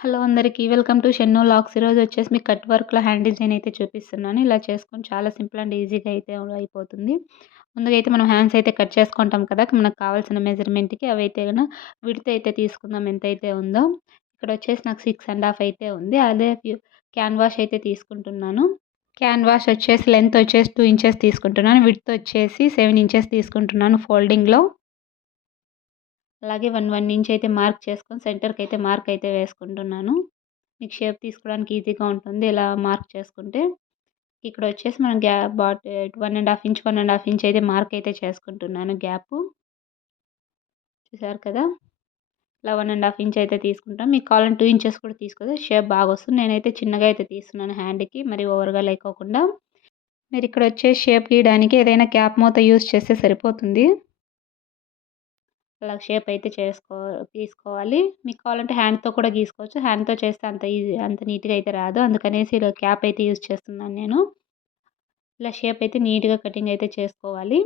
Hello అందరికీ. Welcome to Shennu vlogs. ఈరోజు వచ్చేసి మీకు కట్ వర్క్‌లో హ్యాండ్ డిజైన్ అయితే చూపిస్తున్నాను. ఇలా చేసుకొని చాలా సింపుల్ అండ్ ఈజీగా అయితే అయిపోతుంది. ముందుగా అయితే మనం హ్యాండ్స్ అయితే కట్ చేసుకుంటాం కదా! మనకు కావాల్సిన మెజర్‌మెంట్‌కి అవైతే విడ్త్ అయితే తీసుకుందాం ఎంతైతే ఉందో. ఇక్కడ వచ్చేసి నాకు 6½ అయితే ఉంది. అదే క్యాన్వాస్ అయితే తీసుకుంటున్నాను. క్యాన్వాస్ వచ్చేసి లెంత్ వచ్చేసి 2 ఇంచెస్ తీసుకుంటున్నాను. విడ్త్ వచ్చేసి 7 ఇంచెస్ తీసుకుంటున్నాను ఫోల్డింగ్‌లో. అలాగే 1 ఇంచ్ అయితే మార్క్ చేసుకొని సెంటర్‌కి అయితే మార్క్ అయితే వేసుకుంటున్నాను. మీకు షేప్ తీసుకోవడానికి ఈజీగా ఉంటుంది ఇలా మార్క్ చేసుకుంటే. ఇక్కడ వచ్చేసి మనం 1½ ఇంచ్ అయితే మార్క్ అయితే చేసుకుంటున్నాను గ్యాపు. చూసారు కదా! ఇలా 1½ ఇంచ్ అయితే తీసుకుంటాం. మీకు కావాలంటే 2 ఇంచెస్ కూడా తీసుకోవచ్చు. షేప్ బాగా వస్తుంది. నేనైతే చిన్నగా అయితే తీస్తున్నాను హ్యాండ్‌కి మరి ఓవర్‌గా లేకోకుండా. మీరు ఇక్కడ వచ్చేసి షేప్ గీయడానికి ఏదైనా క్యాప్ మూత యూజ్ చేస్తే సరిపోతుంది. అలా షేప్ అయితే తీసుకోవాలి. మీకు కావాలంటే హ్యాండ్‌తో కూడా గీసుకోవచ్చు. హ్యాండ్‌తో చేస్తే అంత నీట్‌గా అయితే రాదు. అందుకనేసి ఇలా క్యాప్ అయితే యూజ్ చేస్తున్నాను నేను. ఇలా షేప్ అయితే నీట్‌గా కటింగ్ అయితే చేసుకోవాలి.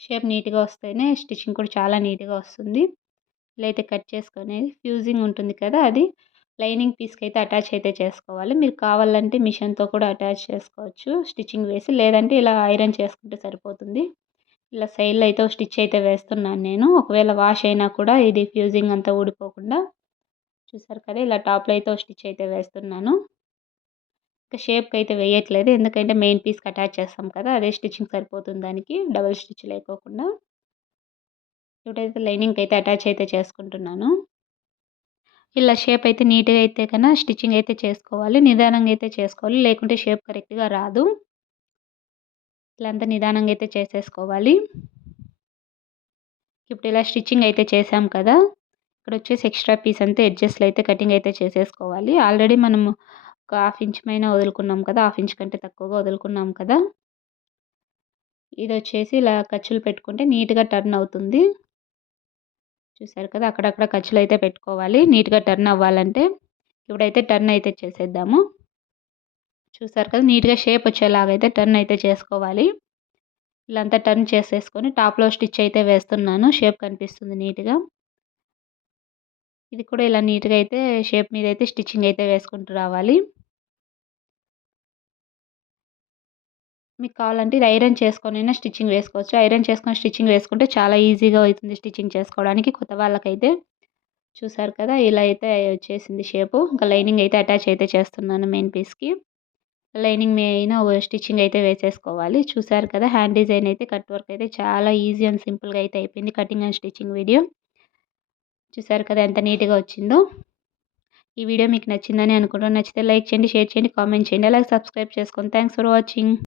షేప్ నీట్‌గా వస్తేనే స్టిచ్చింగ్ కూడా చాలా నీట్‌గా వస్తుంది. ఇలా అయితే కట్ చేసుకొని ఫ్యూజింగ్ ఉంటుంది కదా! అది లైనింగ్ పీస్‌కి అయితే అటాచ్ అయితే చేసుకోవాలి. మీరు కావాలంటే మిషన్‌తో కూడా అటాచ్ చేసుకోవచ్చు స్టిచ్చింగ్ వేసి. లేదంటే ఇలా ఐరన్ చేసుకుంటే సరిపోతుంది. ఇలా సైడ్‌లో అయితే ఒక స్టిచ్ అయితే వేస్తున్నాను నేను. ఒకవేళ వాష్ అయినా కూడా ఇది ఫ్యూజింగ్ అంతా ఊడిపోకుండా. చూసారు కదా! ఇలా టాప్‌లో అయితే ఒక స్టిచ్ అయితే వేస్తున్నాను. ఇంకా షేప్‌కి అయితే వేయట్లేదు. ఎందుకంటే మెయిన్ పీస్‌కి అటాచ్ చేస్తాం కదా! అదే స్టిచ్చింగ్ సరిపోతుంది దానికి. డబుల్ స్టిచ్ లేకోకుండా. ఇప్పుడైతే లైనింగ్‌కి అయితే అటాచ్ అయితే చేసుకుంటున్నాను. ఇలా షేప్ అయితే నీట్‌గా అయితే స్టిచ్చింగ్ అయితే చేసుకోవాలి. నిదానంగా అయితే చేసుకోవాలి. లేకుంటే షేప్ కరెక్ట్‌గా రాదు. ఇలా అంతా నిదానంగా అయితే చేసేసుకోవాలి. ఇప్పుడు ఇలా స్టిచ్చింగ్ అయితే చేసాం కదా! ఇక్కడొచ్చేసి ఎక్స్ట్రా పీస్ అంతా ఎడ్జెస్‌లో అయితే కటింగ్ అయితే చేసేసుకోవాలి. ఆల్రెడీ మనము ఒక హాఫ్ ఇంచ్ పైన వదులుకున్నాం కదా! హాఫ్ ఇంచ్ కంటే తక్కువగా వదులుకున్నాం కదా! ఇదొచ్చేసి ఇలా ఖర్చులు పెట్టుకుంటే నీట్‌గా టర్న్ అవుతుంది. చూసారు కదా! అక్కడక్కడ ఖర్చులైతే పెట్టుకోవాలి నీట్‌గా టర్న్ అవ్వాలంటే. ఇప్పుడైతే టర్న్ అయితే చేసేద్దాము. చూసారు కదా! నీట్‌గా షేప్ వచ్చేలాగైతే టర్న్ అయితే చేసుకోవాలి. ఇలా అంతా టర్న్ చేసేసుకొని టాప్‌లో స్టిచ్ అయితే వేస్తున్నాను. షేప్ కనిపిస్తుంది నీట్‌గా. ఇది కూడా ఇలా నీట్‌గా అయితే షేప్ మీద అయితే స్టిచ్చింగ్ అయితే వేసుకుంటూ రావాలి. మీకు కావాలంటే ఇది ఐరన్ చేసుకొనైనా స్టిచ్చింగ్ వేసుకోవచ్చు. ఐరన్ చేసుకొని స్టిచ్చింగ్ వేసుకుంటే చాలా ఈజీగా అవుతుంది స్టిచ్చింగ్ చేసుకోవడానికి కొత్త వాళ్ళకైతే. చూసారు కదా! ఇలా అయితే వచ్చేసింది షేపు. ఇంకా లైనింగ్ అయితే అటాచ్ అయితే చేస్తున్నాను మెయిన్ పీస్‌కి. లైనింగ్ మీద స్టిచ్చింగ్ అయితే వేసేసుకోవాలి. చూసారు కదా! హ్యాండ్ డిజైన్ అయితే కట్ వర్క్ అయితే చాలా ఈజీ అండ్ సింపుల్‌గా అయితే అయిపోయింది. Cutting and stitching video. చూసారు కదా! ఎంత నీట్‌గా వచ్చిందో. ఈ వీడియో మీకు నచ్చిందని అనుకుంటున్నాను. నచ్చితే లైక్ చేయండి, షేర్ చేయండి, కామెంట్ చేయండి. అలాగే సబ్స్క్రైబ్ చేసుకోండి. Thanks for watching.